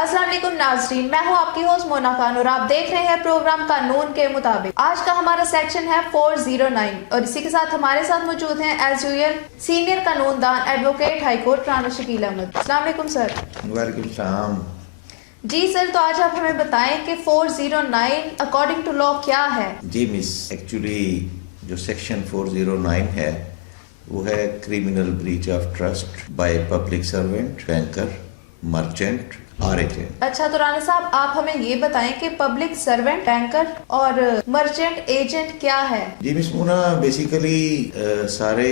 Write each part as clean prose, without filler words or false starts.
अस्सलाम वालेकुम नाज़रीन, मैं हूँ आपकी होस्ट मोना खान और आप देख रहे हैं प्रोग्राम कानून के मुताबिक। आज का हमारा सेक्शन है 409 और इसी के साथ हमारे साथ मौजूद हैं एज यूजुअल सीनियर कानूनदान advocate high court Rana Shakeel Ahmed. अस्सलाम वालेकुम सर। वालेकुम सलाम। जी सर, तो आज आप हमें बताएं कि 409 अकॉर्डिंग टू लॉ क्या है? जी मिस, एक्चुअली जो सेक्शन 409 है वो है criminal breach of trust by public servant, banker, merchant और एजेंट। अच्छा, तो राना साहब आप हमें ये बताएं कि पब्लिक सर्वेंट, बैंकर और मर्चेंट एजेंट क्या है? जी मिस मोना, बेसिकली सारे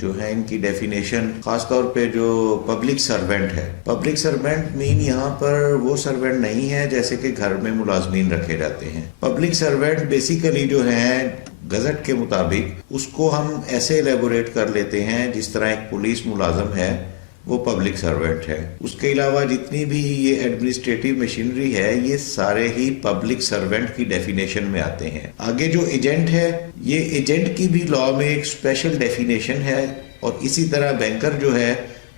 जो है इनकी डेफिनेशन, खासतौर पे जो पब्लिक सर्वेंट है, पब्लिक सर्वेंट मीन यहाँ पर वो सर्वेंट नहीं है जैसे कि घर में मुलाजमीन रखे जाते हैं। पब्लिक सर्वेंट बेसिकली जो है गजट के मुताबिक उसको हम ऐसे एलेबोरेट कर लेते हैं जिस तरह एक पुलिस मुलाजम है वो पब्लिक सर्वेंट है। उसके अलावा जितनी भी ये एडमिनिस्ट्रेटिव मशीनरी है ये सारे ही पब्लिक सर्वेंट की डेफिनेशन में आते हैं। आगे जो एजेंट है, ये एजेंट की भी लॉ में एक स्पेशल डेफिनेशन है और इसी तरह बैंकर जो है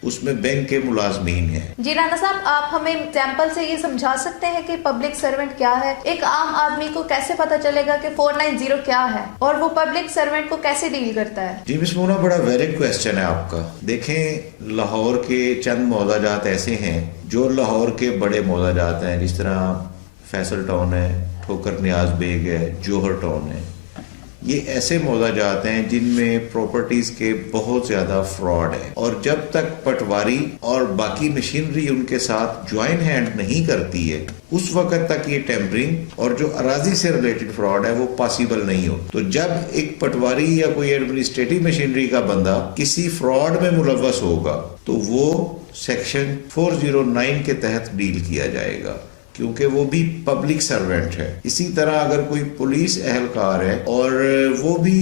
उसमें बैंक के मुलाजमीन है। जी राना साहब, आप हमें एग्जाम्पल से ये समझा सकते हैं कि पब्लिक सर्वेंट क्या है? एक आम आदमी को कैसे पता चलेगा कि 490 क्या है और वो पब्लिक सर्वेंट को कैसे डील करता है? जी मिस मोना, बड़ा वैलिड क्वेश्चन है आपका। देखें, लाहौर के चंद मौजाजात ऐसे हैं जो लाहौर के बड़े मौजाजात हैं, जिस तरह फैसल टाउन है, ठोकर नियाज बेग है, जौहर टाउन है। ये ऐसे मौजाजात हैं जिनमें प्रॉपर्टीज के बहुत ज्यादा फ्रॉड है और जब तक पटवारी और बाकी मशीनरी उनके साथ ज्वाइन हैंड नहीं करती है उस वक्त तक ये टेम्परिंग और जो अराजी से रिलेटेड फ्रॉड है वो पॉसिबल नहीं हो। तो जब एक पटवारी या कोई एडमिनिस्ट्रेटिव मशीनरी का बंदा किसी फ्रॉड में मुलव्वस होगा तो वो सेक्शन 409 के तहत डील किया जाएगा, क्योंकि वो भी पब्लिक सर्वेंट है। इसी तरह अगर कोई पुलिस एहलकार है और वो भी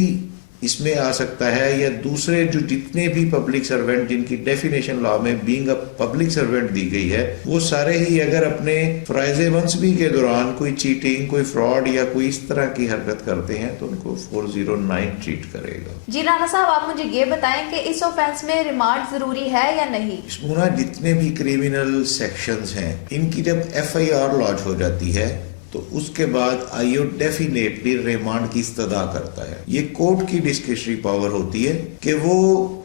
इसमें आ सकता है, या दूसरे जो जितने भी पब्लिक सर्वेंट जिनकी डेफिनेशन लॉ में बीइंग अ पब्लिक सर्वेंट दी गई है, वो सारे ही अगर अपने फराइज़े मंसबी के दौरान कोई चीटिंग, कोई फ्रॉड या कोई इस तरह की हरकत करते हैं तो उनको 409 ट्रीट करेगा। जी राना साहब, आप मुझे ये बताएं कि इस ऑफेंस में रिमांड जरूरी है या नहीं? इसमें जितने भी क्रिमिनल सेक्शंस हैं इनकी जब FIR लॉन्च हो जाती है तो उसके बाद IO डेफिनेटली रिमांड की इस्तदा करता है। ये कोर्ट की डिस्क्रिशनरी पावर होती है कि वो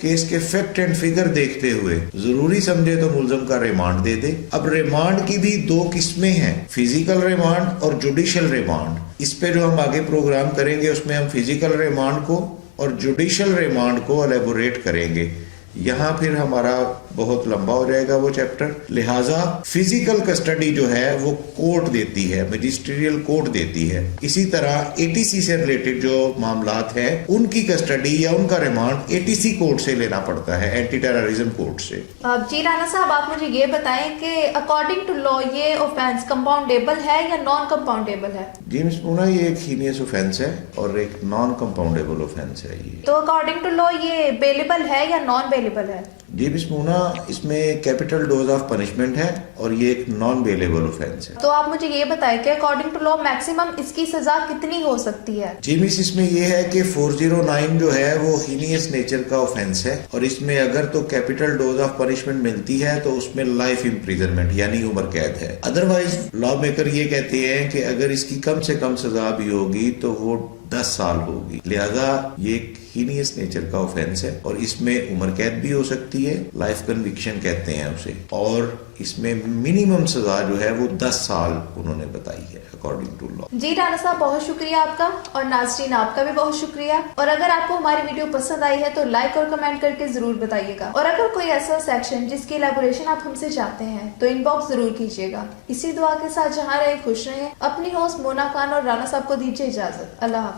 केस के फैक्ट एंड फिगर देखते हुए जरूरी समझे तो मुलजम का रिमांड दे दे। अब रिमांड की भी दो किस्में हैं, फिजिकल रिमांड और जुडिशियल रिमांड। इस पे जो हम आगे प्रोग्राम करेंगे उसमें हम फिजिकल रिमांड को और जुडिशियल रिमांड को एलेबोरेट करेंगे। यहाँ फिर हमारा बहुत लंबा हो जाएगा वो चैप्टर, लिहाजा फिजिकल कस्टडी जो है वो कोर्ट देती है, मजिस्ट्रियल कोर्ट देती है। इसी तरह ATC से रिलेटेड जो मामलात है उनकी कस्टडी या उनका रिमांड ATC कोर्ट से लेना पड़ता है, एंटी टेररिज्म कोर्ट से। जी राना साहब, आप मुझे ये बताएं कि अकॉर्डिंग टू लॉ ये ऑफेंस कंपाउंडेबल है या नॉन कंपाउंडेबल है? जी मिस मोना, ये एक हीनियस ऑफेंस है और एक नॉन कंपाउंडेबल ऑफेंस है ये। तो अकॉर्डिंग टू लॉ ये बेलेबल है या नॉन बेलेबल है? जी मिस मोना, इसमें कैपिटल डोज ऑफ पनिशमेंट है और ये एक नॉन बेलेबल ऑफेंस है। तो आप मुझे ये बताएं कि अकॉर्डिंग टू लॉ मैक्सिमम इसकी सजा कितनी हो सकती है? जी मिस, इसमें ये है कि 409 जो है वो हीनियस नेचर का ऑफेंस है और इसमें अगर तो कैपिटल डोज ऑफ पनिशमेंट मिलती है तो उसमें लाइफ इम्प्रिजनमेंट यानी उम्र कैद है। अदरवाइज लॉ मेकर ये कहते हैं कि अगर इसकी कम से कम सजा भी होगी तो वो 10 साल होगी। लिहाजा ये एक हीनियस नेचर का ऑफेंस है और इसमें उम्र कैद भी हो सकती है, लाइफ कन्विक्शन कहते हैं उसे, और इसमें मिनिमम सजा जो है वो 10 साल उन्होंने बताई है अकॉर्डिंग टू लॉ। जी राना साहब, बहुत शुक्रिया आपका और नाज़रीन आपका भी बहुत शुक्रिया। और अगर आपको हमारी वीडियो पसंद आई है तो लाइक और कमेंट करके जरूर बताइएगा और अगर कोई ऐसा सेक्शन जिसकी एलैबोरेशन आप हमसे चाहते हैं तो इनबॉक्स जरूर कीजिएगा। इसी दुआ के साथ जहाँ रहे खुश रहें। अपनी होस्ट मोना खान और राना साहब को दीजिए इजाजत। अल्लाह हाफिज।